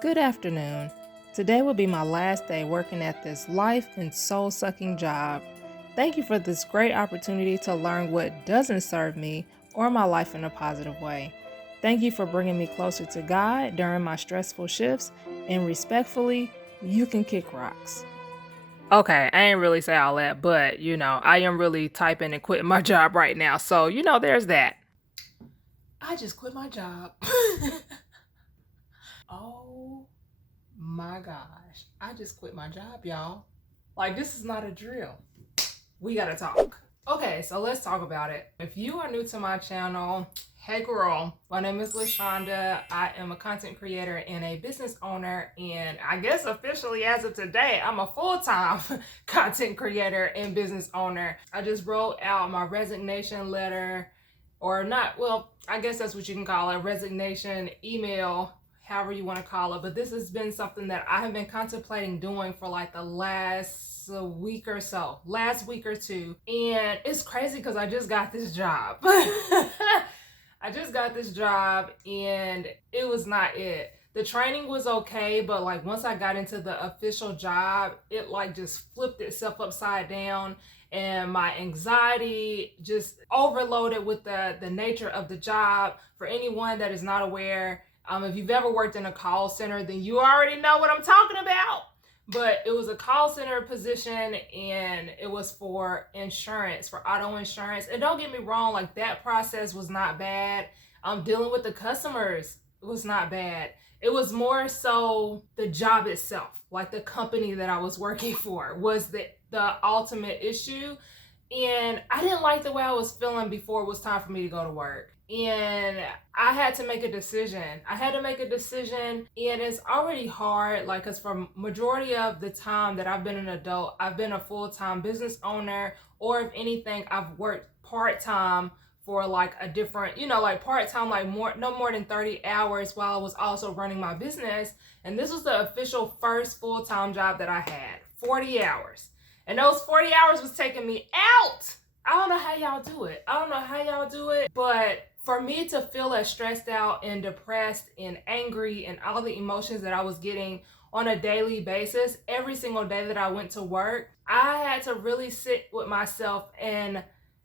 Good afternoon. Today will be my last day working at this life and soul sucking job. Thank you for this great opportunity to learn what doesn't serve me or my life in a positive way. Thank you for bringing me closer to God during my stressful shifts, and respectfully, you can kick rocks. Okay, I ain't really say all that, but I am really typing and quitting my job right now. So, there's that. I just quit my job. Oh my gosh, I just quit my job, y'all. Like, this is not a drill. We gotta talk. Okay, so let's talk about it. If you are new to my channel, hey girl, my name is Lashawnda. I am a content creator and a business owner, and I guess officially as of today, I'm a full-time content creator and business owner. I just wrote out my resignation letter, or not, well, I guess that's what you can call it, resignation email, however you want to call it. But this has been something that I have been contemplating doing for like the last week or so, last week or two. And it's crazy because I just got this job. I just got this job and it was not it. The training was okay, but like once I got into the official job, it like just flipped itself upside down, and my anxiety just overloaded with the nature of the job. For anyone that is not aware, if you've ever worked in a call center, then you already know what I'm talking about. But it was a call center position, and it was for insurance, for auto insurance. And don't get me wrong, like that process was not bad. Dealing with the customers was not bad. It was more so the job itself, like the company that I was working for was the ultimate issue. And I didn't like the way I was feeling before it was time for me to go to work. And I had to make a decision. And it's already hard, like, because for majority of the time that I've been an adult, I've been a full-time business owner, or if anything, I've worked part-time for like a different, like part-time, like no more than 30 hours while I was also running my business. And this was the official first full-time job that I had, 40 hours. And those 40 hours was taking me out. I don't know how y'all do it. But for me to feel as stressed out and depressed and angry and all the emotions that I was getting on a daily basis, every single day that I went to work, I had to really sit with myself and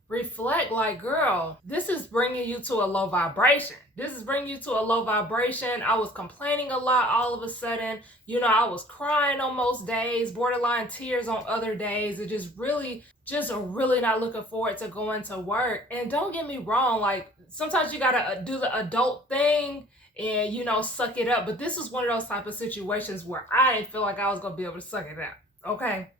reflect, like, girl, this is bringing you to a low vibration. I was complaining a lot all of a sudden. I was crying on most days, borderline tears on other days. It just really not looking forward to going to work. And don't get me wrong, like sometimes you gotta do the adult thing and suck it up. But this was one of those type of situations where I didn't feel like I was gonna be able to suck it up. Okay,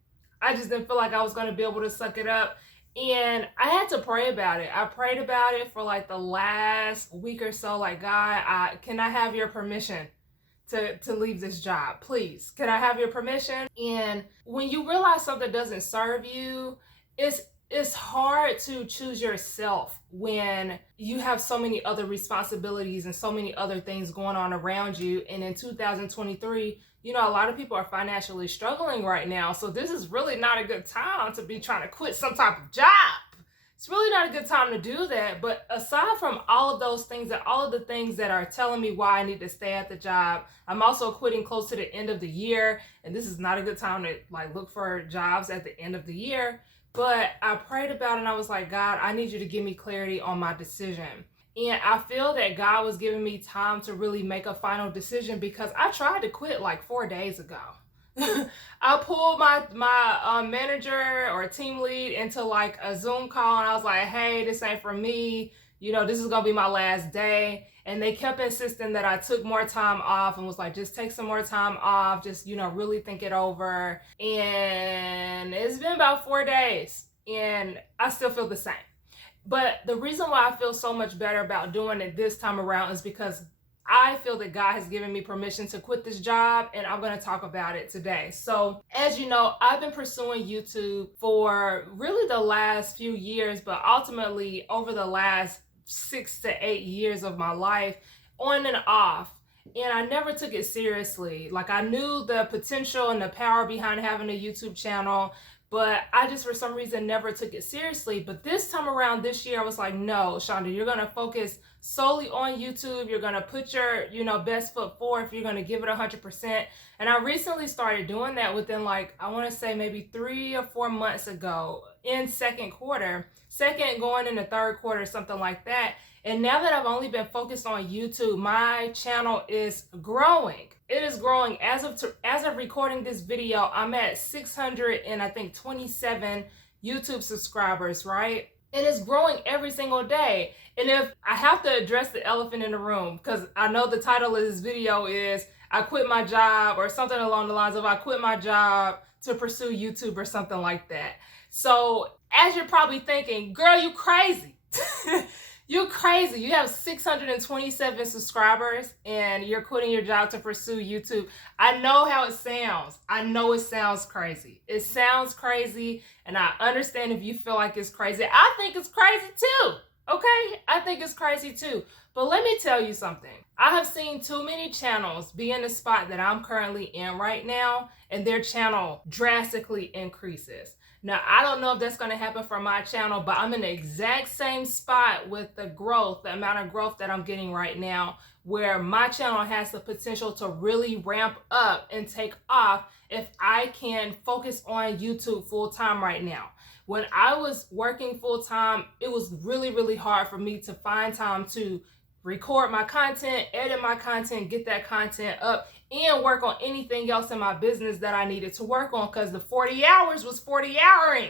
I just didn't feel like I was gonna be able to suck it up. And I had to pray about it. I prayed about it for like the last week or so. Like, God, can I have your permission to leave this job? Please, can I have your permission? And when you realize something doesn't serve you, it's hard to choose yourself when you have so many other responsibilities and so many other things going on around you. And in 2023, a lot of people are financially struggling right now. So this is really not a good time to be trying to quit some type of job. It's really not a good time to do that. But aside from all of those things and all of the things that are telling me why I need to stay at the job, I'm also quitting close to the end of the year. And this is not a good time to like look for jobs at the end of the year. But I prayed about it and I was like, God, I need you to give me clarity on my decision. And I feel that God was giving me time to really make a final decision, because I tried to quit like 4 days ago. I pulled my manager or team lead into like a Zoom call, and I was like, hey, this ain't for me. This is going to be my last day. And they kept insisting that I took more time off, and was like, just take some more time off. Just, really think it over. And it's been about 4 days and I still feel the same. But the reason why I feel so much better about doing it this time around is because I feel that God has given me permission to quit this job, and I'm going to talk about it today. So, as you know, I've been pursuing YouTube for really the last few years, but ultimately over the last 6 to 8 years of my life, on and off. And I never took it seriously. Like, I knew the potential and the power behind having a YouTube channel, but I just, for some reason, never took it seriously. But this time around, this year, I was like, no, Shonda, you're going to focus solely on YouTube. You're going to put your, best foot forward. You're going to give it 100%. And I recently started doing that within I want to say maybe 3 or 4 months ago in second going into third quarter, something like that. And now that I've only been focused on YouTube, my channel is growing. It is growing. As of recording this video, I'm at 627 YouTube subscribers, right? And it's growing every single day. And if I have to address the elephant in the room, because I know the title of this video is I quit my job, or something along the lines of I quit my job to pursue YouTube or something like that. So as you're probably thinking, girl, you crazy. You're crazy. You have 627 subscribers and you're quitting your job to pursue YouTube. I know how it sounds. I know it sounds crazy. It sounds crazy, and I understand if you feel like it's crazy. I think it's crazy too. Okay? I think it's crazy too. But let me tell you something. I have seen too many channels be in the spot that I'm currently in right now, and their channel drastically increases. Now, I don't know if that's going to happen for my channel, but I'm in the exact same spot with the amount of growth that I'm getting right now, where my channel has the potential to really ramp up and take off if I can focus on YouTube full time right now. When I was working full time, it was really, really hard for me to find time to record my content, edit my content, get that content up, and work on anything else in my business that I needed to work on, because the 40 hours was 40 houring.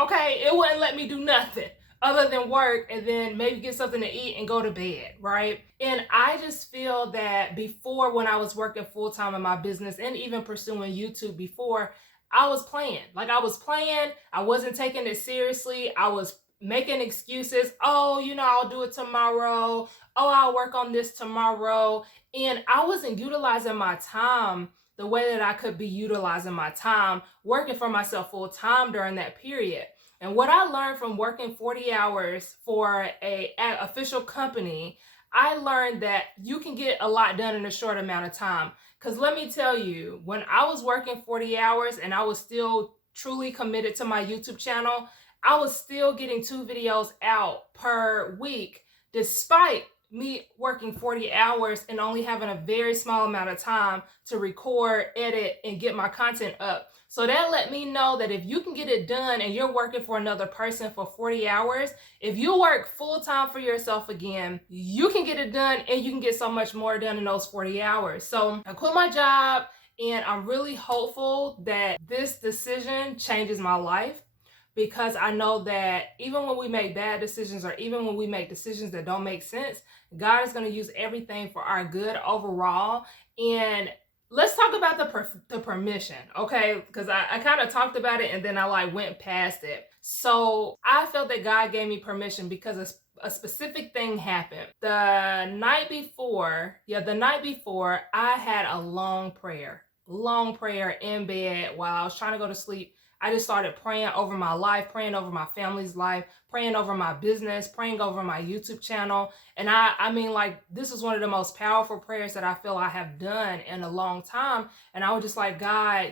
Okay, it wouldn't let me do nothing other than work and then maybe get something to eat and go to bed, right? And I just feel that before, when I was working full-time in my business and even pursuing YouTube before, I was playing. I wasn't taking it seriously. I was making excuses. Oh, I'll do it tomorrow. Oh, I'll work on this tomorrow. And I wasn't utilizing my time the way that I could be utilizing my time working for myself full time during that period. And what I learned from working 40 hours for an official company, I learned that you can get a lot done in a short amount of time. Because let me tell you, when I was working 40 hours and I was still truly committed to my YouTube channel, I was still getting 2 videos out per week, despite me working 40 hours and only having a very small amount of time to record, edit, and get my content up. So that let me know that if you can get it done and you're working for another person for 40 hours, if you work full time for yourself again, you can get it done and you can get so much more done in those 40 hours. So I quit my job, and I'm really hopeful that this decision changes my life, because I know that even when we make bad decisions, or even when we make decisions that don't make sense, God is going to use everything for our good overall. And let's talk about the permission, okay? Because I kind of talked about it and then I went past it. So I felt that God gave me permission because a specific thing happened. The night before, I had a long prayer in bed while I was trying to go to sleep. I just started praying over my life, praying over my family's life, praying over my business, praying over my YouTube channel. And I mean, this is one of the most powerful prayers that I feel I have done in a long time. And I was just like, God,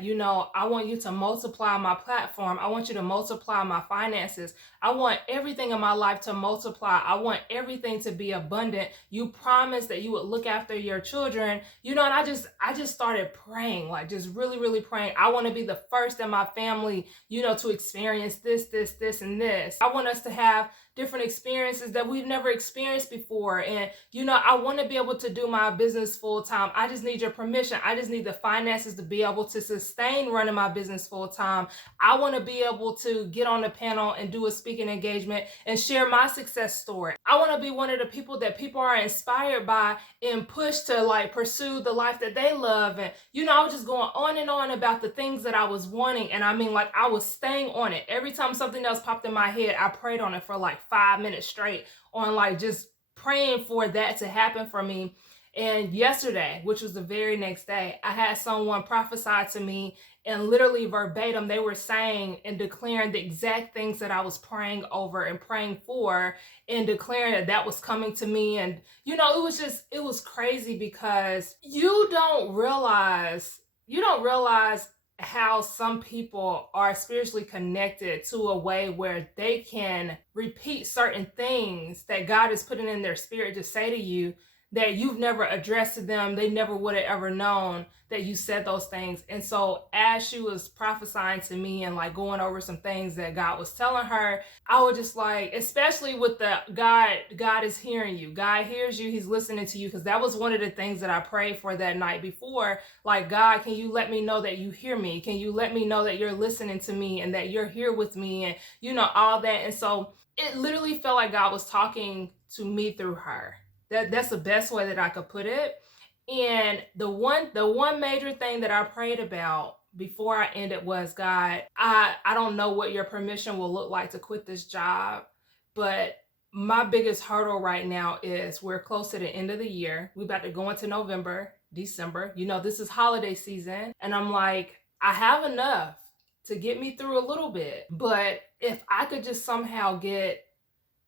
I want you to multiply my platform. I want you to multiply my finances. I want everything in my life to multiply. I want everything to be abundant. You promised that you would look after your children, and I just started praying, just really, really praying. I want to be the first in my family, to experience this, and this. I want us to have different experiences that we've never experienced before. And, I want to be able to do my business full time. I just need your permission. I just need the finances to be able to sustain running my business full time. I want to be able to get on the panel and do a speaking engagement and share my success story. I want to be one of the people that people are inspired by and pushed to pursue the life that they love. And, I was just going on and on about the things that I was wanting. And I mean, I was staying on it. Every time something else popped in my head, I prayed on it for 5 minutes straight on just praying for that to happen for me. And yesterday, which was the very next day, I had someone prophesy to me, and literally verbatim, they were saying and declaring the exact things that I was praying over and praying for, and declaring that was coming to me. And, it was crazy, because you don't realize how some people are spiritually connected to a way where they can repeat certain things that God is putting in their spirit to say to you that you've never addressed to them. They never would have ever known that you said those things. And so as she was prophesying to me and like going over some things that God was telling her, I was just like, especially with the God is hearing you. God hears you. He's listening to you. Because that was one of the things that I prayed for that night before. Like, God, can you let me know that you hear me? Can you let me know that you're listening to me and that you're here with me and, you know, all that. And so it literally felt like God was talking to me through her. That's the best way that I could put it. And the one major thing that I prayed about before I ended was, God, I don't know what your permission will look like to quit this job, but my biggest hurdle right now is we're close to the end of the year. We're about to go into November, December. You know, this is holiday season. And I'm like, I have enough to get me through a little bit. But if I could just somehow get,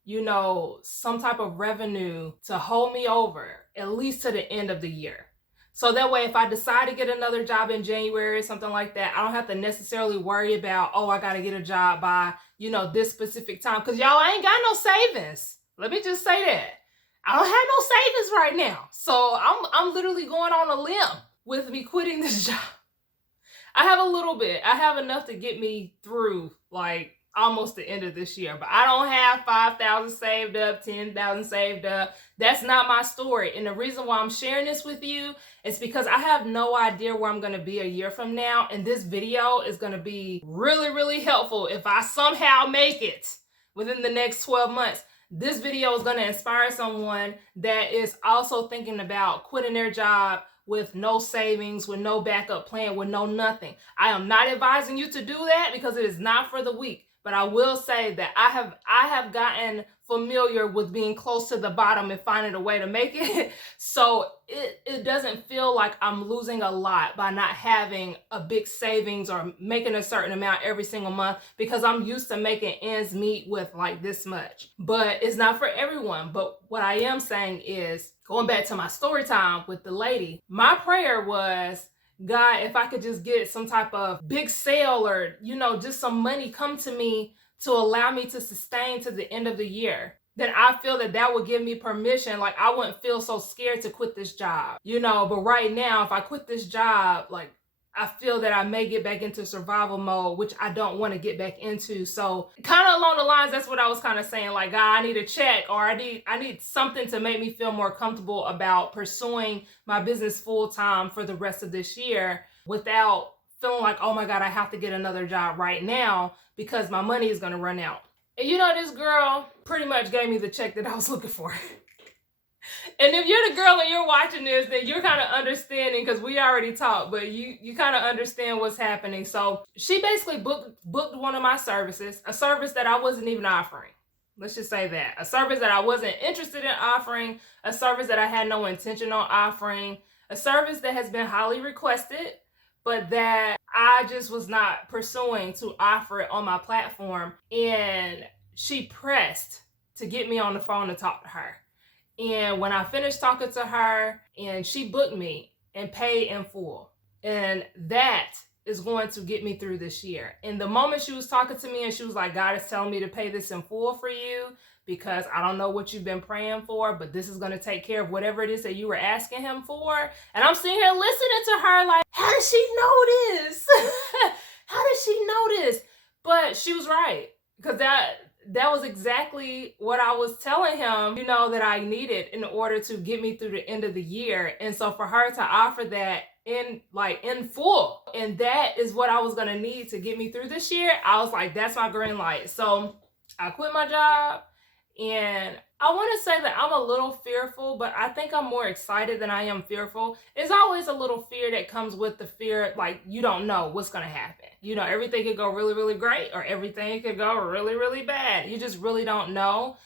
you know, some type of revenue to hold me over at least to the end of the year. So that way, if I decide to get another job in January or something like that, I don't have to necessarily worry about, oh, I got to get a job by, you know, this specific time. Because y'all, I ain't got no savings. Let me just say that. I don't have no savings right now. So I'm literally going on a limb with me quitting this job. I have a little bit. I have enough to get me through, like, almost the end of this year, but I don't have 5,000 saved up, 10,000 saved up. That's not my story. And the reason why I'm sharing this with you is because I have no idea where I'm going to be a year from now. And this video is going to be really, really helpful if I somehow make it within the next 12 months. This video is going to inspire someone that is also thinking about quitting their job with no savings, with no backup plan, with no nothing. I am not advising you to do that because it is not for the weak. But I will say that I have gotten familiar with being close to the bottom and finding a way to make it. So it doesn't feel like I'm losing a lot by not having a big savings or making a certain amount every single month, because I'm used to making ends meet with like this much. But it's not for everyone. But what I am saying is, going back to my story time with the lady, my prayer was, God, if I could just get some type of big sale or, you know, just some money come to me to allow me to sustain to the end of the year, then I feel that that would give me permission. Like, I wouldn't feel so scared to quit this job, you know. But right now, if I quit this job, like, I feel that I may get back into survival mode, which I don't want to get back into. So kind of along the lines, that's what I was kind of saying, like, God, I need a check, or I need something to make me feel more comfortable about pursuing my business full time for the rest of this year without feeling like, oh my God, I have to get another job right now because my money is going to run out. And you know, this girl pretty much gave me the check that I was looking for. And if you're the girl and you're watching this, then you're kind of understanding, because we already talked, but you kind of understand what's happening. So she basically booked one of my services, a service that I wasn't even offering. Let's just say that. A service that I wasn't interested in offering, a service that I had no intention on offering, a service that has been highly requested, but that I just was not pursuing to offer it on my platform. And she pressed to get me on the phone to talk to her. And when I finished talking to her, and she booked me and paid in full, and that is going to get me through this year. And the moment she was talking to me and she was like, God is telling me to pay this in full for you, because I don't know what you've been praying for, but this is going to take care of whatever it is that you were asking him for. And I'm sitting here listening to her like, how does she know this? How does she know this? But she was right, because that was exactly what I was telling him, you know, that I needed in order to get me through the end of the year. And so for her to offer that in full, and that is what I was going to need to get me through this year, I was like, that's my green light. So I quit my job, and I want to say that I'm a little fearful, but I think I'm more excited than I am fearful. There's always a little fear that comes with the fear, like, you don't know what's going to happen. You know, everything could go really, really great, or everything could go really, really bad. You just really don't know.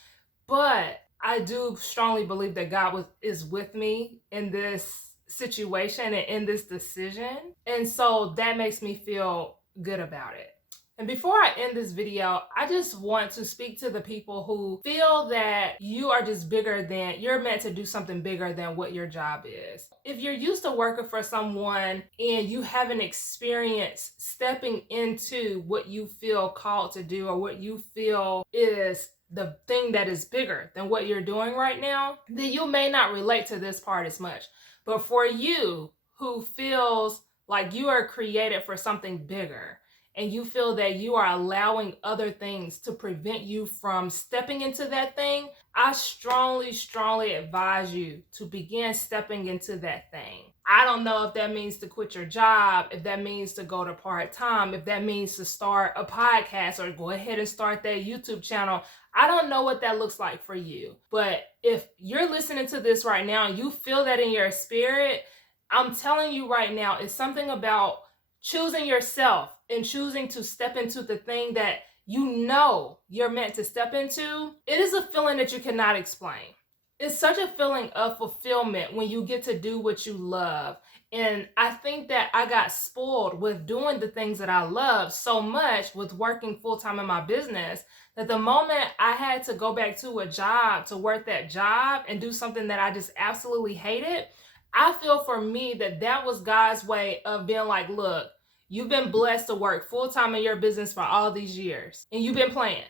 But I do strongly believe that God is with me in this situation and in this decision. And so that makes me feel good about it. And before I end this video, I just want to speak to the people who feel that you are just you're meant to do something bigger than what your job is. If you're used to working for someone and you haven't experienced stepping into what you feel called to do or what you feel is the thing that is bigger than what you're doing right now, then you may not relate to this part as much. But for you who feels like you are created for something bigger, and you feel that you are allowing other things to prevent you from stepping into that thing, I strongly, strongly advise you to begin stepping into that thing. I don't know if that means to quit your job, if that means to go to part-time, if that means to start a podcast or go ahead and start that YouTube channel. I don't know what that looks like for you. But if you're listening to this right now and you feel that in your spirit, I'm telling you right now, it's something about choosing yourself and choosing to step into the thing that you know you're meant to step into. It is a feeling that you cannot explain. It's such a feeling of fulfillment when you get to do what you love. And I think that I got spoiled with doing the things that I love so much with working full-time in my business that the moment I had to go back to a job to work that job and do something that I just absolutely hated, I feel for me that that was God's way of being like, look, you've been blessed to work full-time in your business for all these years, and you've been playing.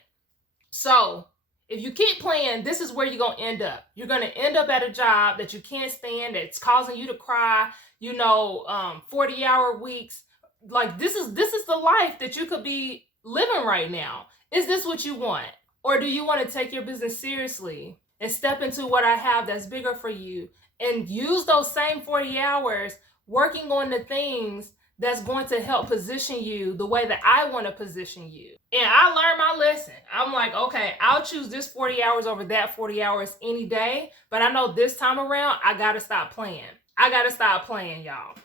So if you keep playing, this is where you're going to end up. You're going to end up at a job that you can't stand, that's causing you to cry, 40-hour weeks. Like, this is the life that you could be living right now. Is this what you want? Or do you want to take your business seriously and step into what I have that's bigger for you and use those same 40 hours working on the things that's going to help position you the way that I want to position you? And I learned my lesson. I'm like, okay, I'll choose this 40 hours over that 40 hours any day. But I know this time around, I got to stop playing. I got to stop playing, y'all.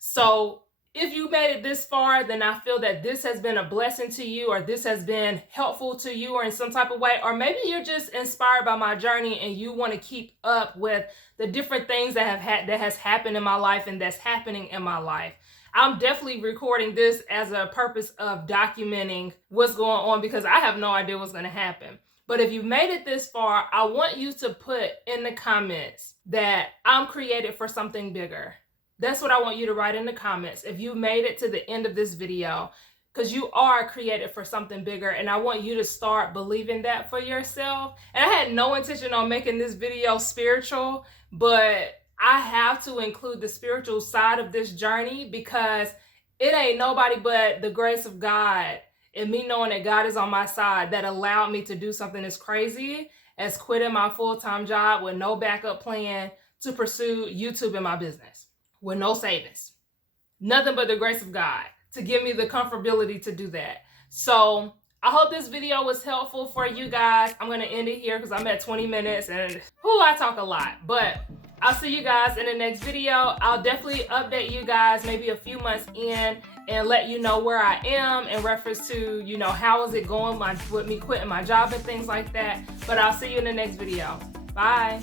So if you made it this far, then I feel that this has been a blessing to you, or this has been helpful to you, or in some type of way, or maybe you're just inspired by my journey and you want to keep up with the different things that has happened in my life and that's happening in my life. I'm definitely recording this as a purpose of documenting what's going on because I have no idea what's going to happen. But if you made it this far, I want you to put in the comments that I'm created for something bigger. That's what I want you to write in the comments if you made it to the end of this video, because you are created for something bigger, and I want you to start believing that for yourself. And I had no intention on making this video spiritual, but I have to include the spiritual side of this journey because it ain't nobody but the grace of God and me knowing that God is on my side that allowed me to do something as crazy as quitting my full-time job with no backup plan to pursue YouTube in my business with no savings. Nothing but the grace of God to give me the comfortability to do that. So I hope this video was helpful for you guys. I'm going to end it here because I'm at 20 minutes and I talk a lot. But I'll see you guys in the next video. I'll definitely update you guys maybe a few months in and let you know where I am in reference to, how is it going with me quitting my job and things like that. But I'll see you in the next video. Bye.